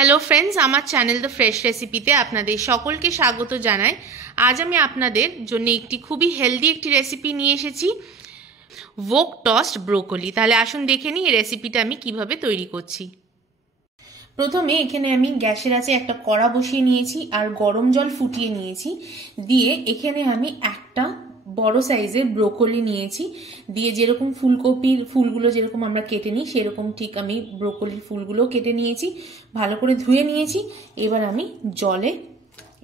Hello friends, আমার channel the fresh রেসিপিতে আপনাদের সকলকে স্বাগত জানাই। আজ আমি আপনাদের জন্য একটি খুবই হেলদি একটি রেসিপি নিয়ে এসেছি, ভোক টস্ট ব্রোকলি। তাহলে আসুন দেখে নিই এই রেসিপিটা আমি কিভাবে তৈরি করছি। প্রথমে এখানে আমি গ্যাসের আছে একটা কড়া বসিয়ে নিয়েছি আর গরম জল ফুটিয়ে নিয়েছি। দিয়ে এখানে আমি একটা বড় সাইজের ব্রোকলি নিয়েছি। দিয়ে যেরকম ফুলকপির ফুলগুলো যেরকম আমরা কেটে নিই সেরকম ঠিক আমি ব্রোকলির ফুলগুলো কেটে নিয়েছি, ভালো করে ধুয়ে নিয়েছি। এবার আমি জলে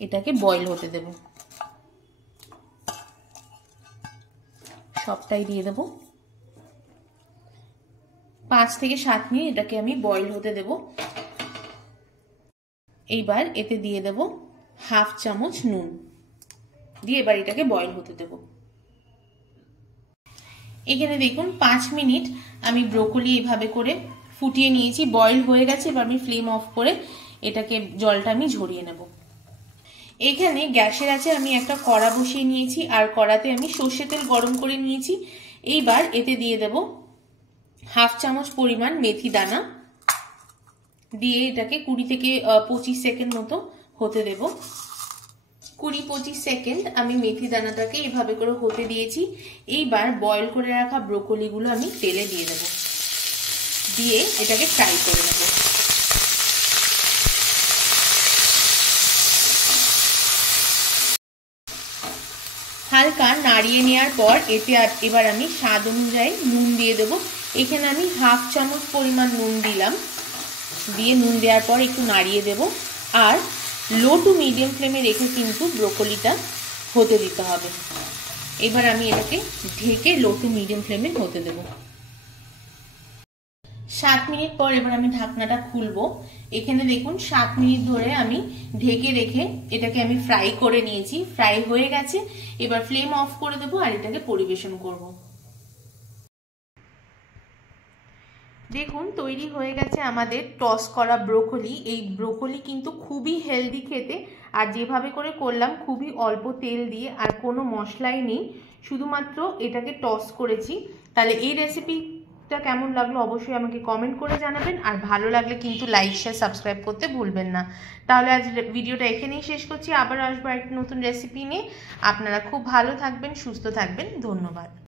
এটাকে বয়েল হতে দেব, সবটাই দিয়ে দেব। 5 থেকে 7 মিনিট এটাকে আমি বয়েল হতে দেব। এইবার এতে দিয়ে দেব হাফ চামচ নুন, দিয়ে এবার এটাকে বয়েল হতে দেব। এখানে দেখুন 5 মিনিট আমি ব্রোকলি এইভাবে করে ফুটিয়ে নিয়েছি, বয়েল হয়ে গেছে। এবার আমি ফ্লেম অফ করে এটাকে জলটা আমি ঝরিয়ে নেব। এখানে গ্যাসের আছে আমি একটা কড়া বসিয়ে নিয়েছি আর কড়াতে আমি সর্ষে তেল গরম করে নিয়েছি। এইবার এতে দিয়ে দেব হাফ চামচ পরিমাণ মেথি দানা, দিয়ে এটাকে 20 থেকে 25 সেকেন্ড মতো হতে দেব। 20-25 সেকেন্ড আমি মেথি দানাটাকে এইভাবে করে হতে দিয়েছি। এইবার বয়েল করে রাখা ব্রোকলিগুলো আমি তেলে দিয়ে দেব, দিয়ে এটাকে ফ্রাই করে নেব। হালকা নাড়িয়ে নেওয়ার পর এতে এবার আমি স্বাদ অনুযায়ী নুন দিয়ে দেব। এখানে আমি হাফ চামচ পরিমাণ নুন দিলাম, দিয়ে নুন দেওয়ার পর একটু নাড়িয়ে দেব। আর লো টু মিডিয়াম ফ্লেমে রেখে কিন্তু ব্রোকলিটা হতে দিতে হবে। এবার আমি এটাকে ঢেকে লো টু মিডিয়াম ফ্লেমে হতে দেব। 7 মিনিট পর এবার আমি ঢাকনাটা খুলবো। এখানে দেখুন 7 মিনিট ধরে আমি ঢেকে রেখে এটাকে আমি ফ্রাই করে নিয়েছি, ফ্রাই হয়ে গেছে। এবার ফ্লেম অফ করে দেবো আর এটাকে পরিবেশন করব। দেখুন তৈরি হয়ে গেছে আমাদের টস করা ব্রোকলি। এই ব্রোকলি কিন্তু খুবই হেলদি খেতে, আর যেভাবে করে করলাম খুবই অল্প তেল দিয়ে আর কোনো মশলাই নেই, শুধুমাত্র এটাকে টস করেছি। তাহলে এই রেসিপিটা কেমন লাগলো অবশ্যই আমাকে কমেন্ট করে জানাবেন, আর ভালো লাগলে কিন্তু লাইক শেয়ার সাবস্ক্রাইব করতে ভুলবেন না। তাহলে আজ ভিডিওটা এখানেই শেষ করছি, আবার আসবো একটা নতুন রেসিপি নিয়ে। আপনারা খুব ভালো থাকবেন, সুস্থ থাকবেন, ধন্যবাদ।